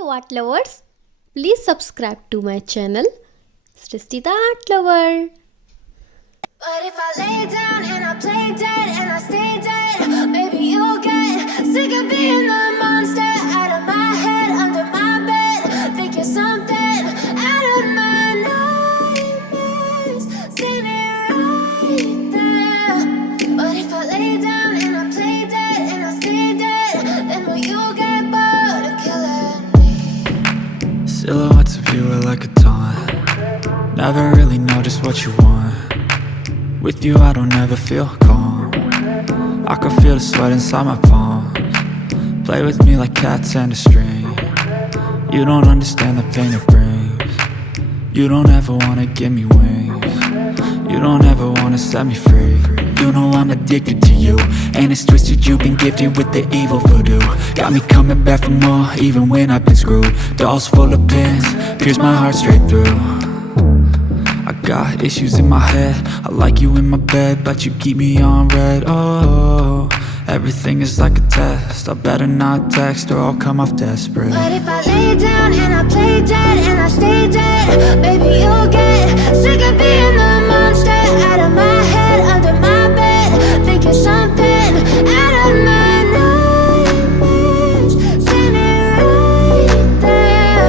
Hello art lovers, please subscribe to my channel Srishti the Art Lover. But if I lay down and I play dead and I stay dead, maybe you'll get sick of being the monster out of my head, under my bed. Think you're something out of my nightmares, standing right there. But if I lay down and I play dead and I stay dead, then will you get bored of killing me? Silhouettes of you are like a taunt. Never really know just what you want. With you I don't ever feel calm. I can feel the sweat inside my palms. Play with me like cats and a string. You don't understand the pain it brings. You don't ever wanna give me wings. You don't ever wanna set me free. You know I'm addicted to you, and it's twisted, you've been gifted with the evil voodoo. Got me coming back for more, even when I've been screwed. Dolls full of pins, pierce my heart straight through. I got issues in my head, I like you in my bed, but you keep me on red. Oh, everything is like a test. I better not text or I'll come off desperate. But if I lay down and I play dead and I stay dead, maybe you'll get sick of being the monster out of my head, under my bed. Think you're something out of my nightmares, standing right there.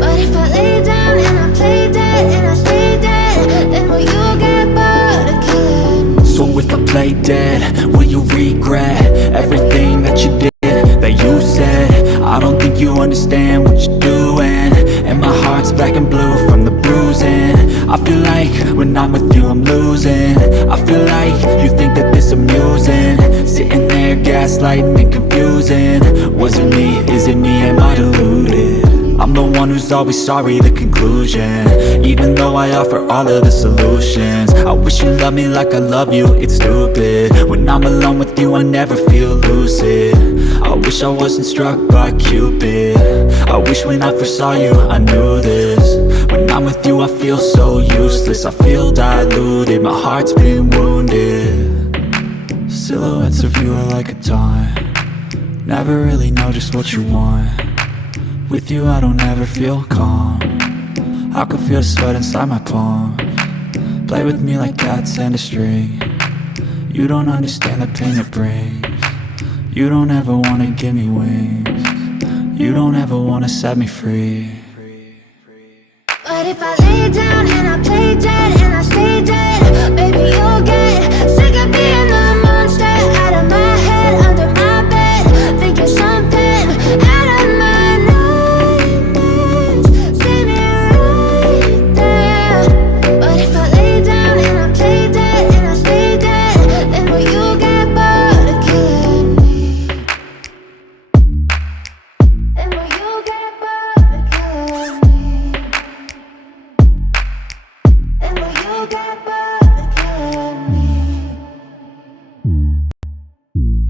But if I lay down and I play dead and I stay dead, then will you get bored of killing me? So if I play dead, will you regret everything that you did, that you said? I don't think you understand what you're doing, and my heart's black and blue from the bruising. I feel like when I'm with you I'm losing. I feel like you think that this amusing, sitting there gaslighting and confusing. Was it me? Is it me? Am I deluded? I'm the one who's always sorry, the conclusion, even though I offer all of the solutions. I wish you loved me like I love you, it's stupid. When I'm alone with you I never feel lucid. I wish I wasn't struck by Cupid. I wish when I first saw you I knew this. When I'm with you I feel so useless, I feel diluted, my heart's been wounded. Silhouettes of you are like a taunt. Never really know just what you want. With you I don't ever feel calm. I can feel the sweat inside my palms. Play with me like cats and a string. You don't understand the pain it brings. You don't ever wanna give me wings. You don't ever wanna set me free. But if I lay down and I play dead and I stay dead, maybe you'll get sick of being the monster out of my head, under my bed. Think you're something out of my nightmares, standing right there. But if I lay down and I play dead and I stay dead, then will you get bored of killing me? Then will you get bored of killing me? And will you get bored of killing me?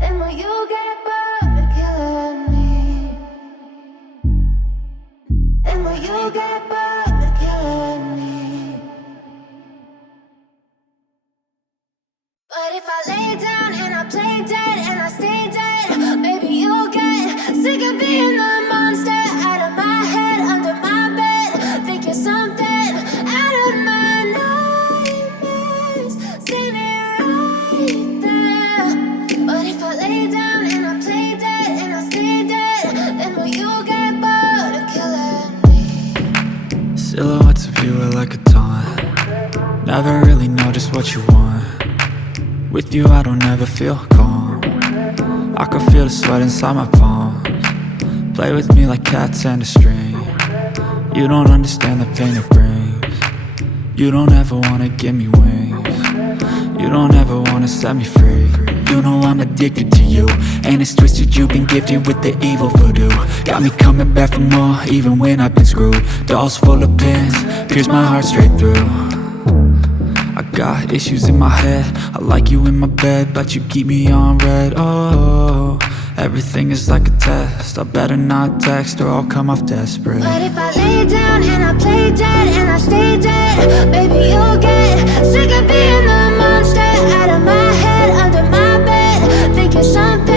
And will you get bored of killing me? And will you get bored of killing me? But if I lay down and I play dead and I stay dead, maybe you'll get sick of being the monster out of my head, under my bed. Think you're something out of my nightmares, standing right there. But if I lay down and I play dead and I stay dead, then will you get bored of killing me? Silhouettes of you are like a taunt. Never really know just what you want. With you I don't ever feel calm. I can feel the sweat inside my palms. Play with me like cats and a string. You don't understand the pain it brings. You don't ever wanna give me wings. You don't ever wanna set me free. You know I'm addicted to you, and it's twisted, you've been gifted with the evil voodoo. Got me coming back for more, even when I've been screwed. Dolls full of pins, pierce my heart straight through. I got issues in my head, I like you in my bed, but you keep me on red. Oh, everything is like a test. I better not text or I'll come off desperate. But if I lay down and I play dead and I stay dead, maybe you'll get sick of being the monster out of my head, under my bed. Think you're something